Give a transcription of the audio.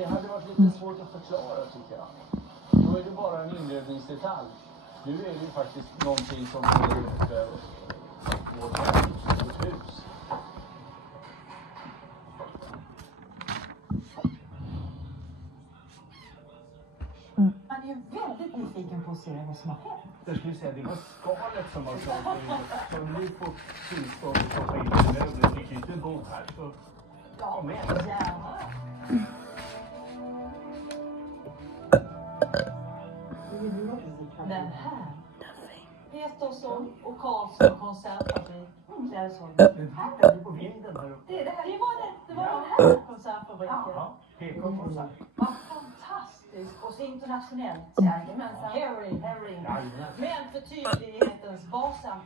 det hade varit lite svårt att förklara, tycker jag. Då är det bara en inredningsdetalj. Nu är det ju faktiskt någonting som är vårt hus. Man är ju väldigt nyfiken på att se vad som har hänt. Jag skulle säga det var skalet som var klart. Som ni får tillstånd att stoppa in i möbler. Vi kan ju inte bo här. Så ja, med. Gärna. Den här. Petersson och Karlsson konservfabrik. Klädesholm. Den tittar vi på vinden här uppe. Det var den här konservfabriken. Ja, PK-konsert. Vad fantastiskt. Och så internationellt. Jajamensan. Herring. Men för tydlighetens varsamt